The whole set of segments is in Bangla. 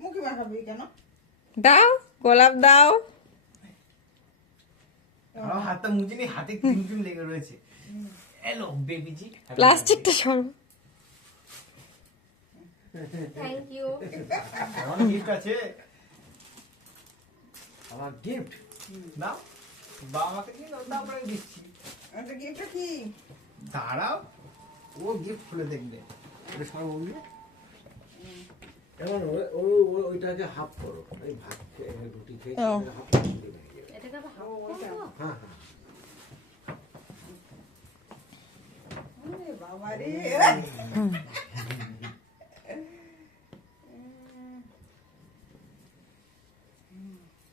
মুখে মাখাবি কেন? দাও গোলাপ দাও। হাতটা মুজিনি হাতে ক্রিম ক্রিম লেগে রয়েছে। হ্যালো বেবিজি প্লাস্টিকটা সরো। থ্যাংক ইউ আমার গিফট আছে। আমার গিফট দাও। বাবা আমাকে দিয়ে দাও তারপরে দিচ্ছি। এটা কি কি? দাঁড়াও। ও গিফট খুলে দেখবে। এটা বলবি? এমন ওইটাকে হাফ করো। এই ভাত রুটি খেয়ে হাফ করে দিবে। এটাকে হাফ ওইটা। হ্যাঁ হ্যাঁ। আরে বাবা রে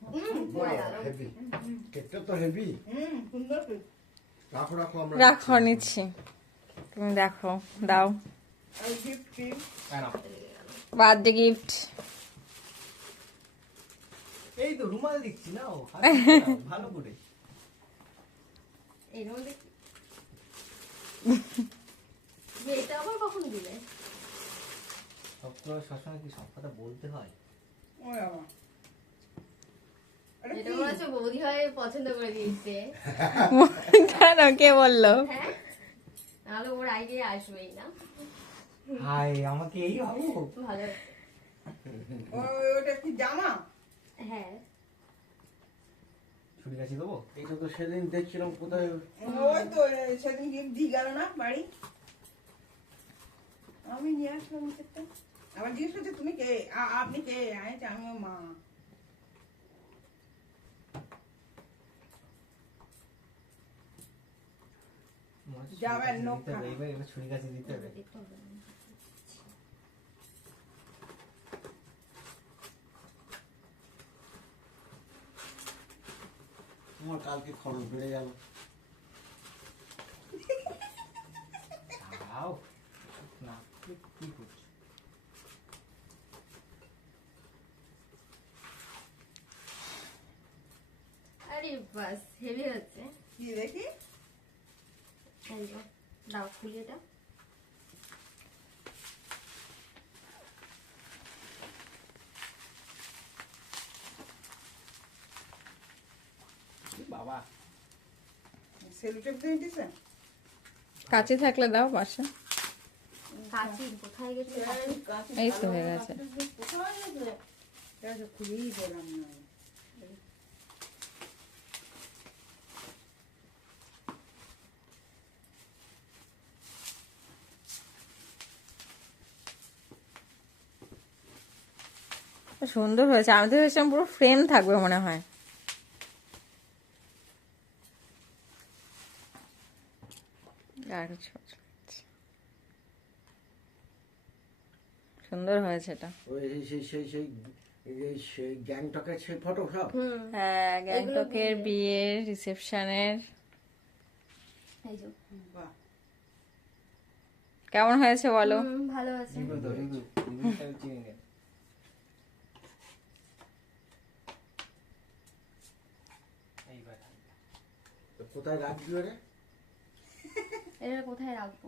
হুম, পড়ে গেল। হেভি কেকটা তো হেভি হুম সুন্দর তো। রাখো রাখো আমরা রাখো নিচ্ছি। তুমি দেখো দাও। বার্থডে গিফট এই তো রুমাল দিচ্ছি না ও ভালো করে। মধ্যে কি? এটা আবার কখন দিলে? সব তো সবসময় কি সব কথা বলতে হয়? ও বাবা। এটা এটা কি? মনে হচ্ছে বৌদি হয় পছন্দ করে দিয়েছে। কেন? কে বলল? হ্যাঁ? ওর আইডিয়া আসবেই না। হাই আমাকে এই ভালো ও- ওটা কি জামা? হ্যাঁ। ছুটি কাছে দেবো? এটা তো সেদিন দেখছিলাম কোথায়। ওই তো সেদিন দিয়ে গেল না বাড়ি? আমি নিয়ে আসলাম আবার জিজ্ঞেস করছে তুমি কে? আপনি কে? আমি মা। হচ্ছে যাবে, ছুরি কাছে নখ হবে, এবার ছুরি কাছে দিতে হবে। তোমার কালকে খরচ বেড়ে গেল। না কি কি করছ? আরে বাস হেভি হচ্ছে। কি দেখি? এই যে, দাও খুলিয়ে দাও। বাবা। সেলুটেপ দিয়ে দিছে? কাছে থাকলে দাও পাশে। কাচি কোথায় গেছে? এই তো হয়ে গেছে। খুলেই পেলাম না সুন্দর হয়েছে। আমি তো ভেবেছিলাম পুরো ফ্রেম থাকবে মনে হয়। আর কিছু আছে। সুন্দর হয়েছে এটা। ওই সেই সেই সেই সেই এই যে সেই গ্যাংটকের সেই ফটো সব হ্যাঁ গ্যাংটকের বিয়ের রিসেপশনের এই যে। বাহ। কেমন হয়েছে বলো? ভালো আছে রিভিউ দাও রিভিউ রিভিউটা চিনে নে এইবার তো কোথায় রাখবি ওরে? এটা কোথায় রাখব?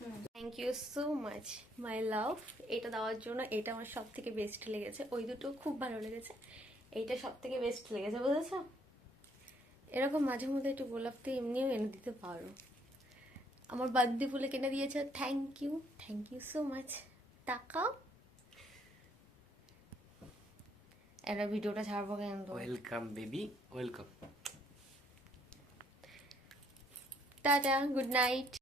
হুম you so much my love এটা দেওয়ার জন্য এটা আমার সব থেকে বেস্ট লেগেছে। ওই দুটো খুব ভালো লেগেছে। এইটা সব থেকে বেস্ট লেগেছে বুঝেছ? এরকম মাঝে মধ্যে একটু গোলাপ তো এমনিও এনে দিতে পারো। আমার বার্থডে বলে কিনে দিয়েছে। Thank you thank you so much টাকা এটা ভিডিওটা ছাড়বো কেন welcome baby welcome tata good night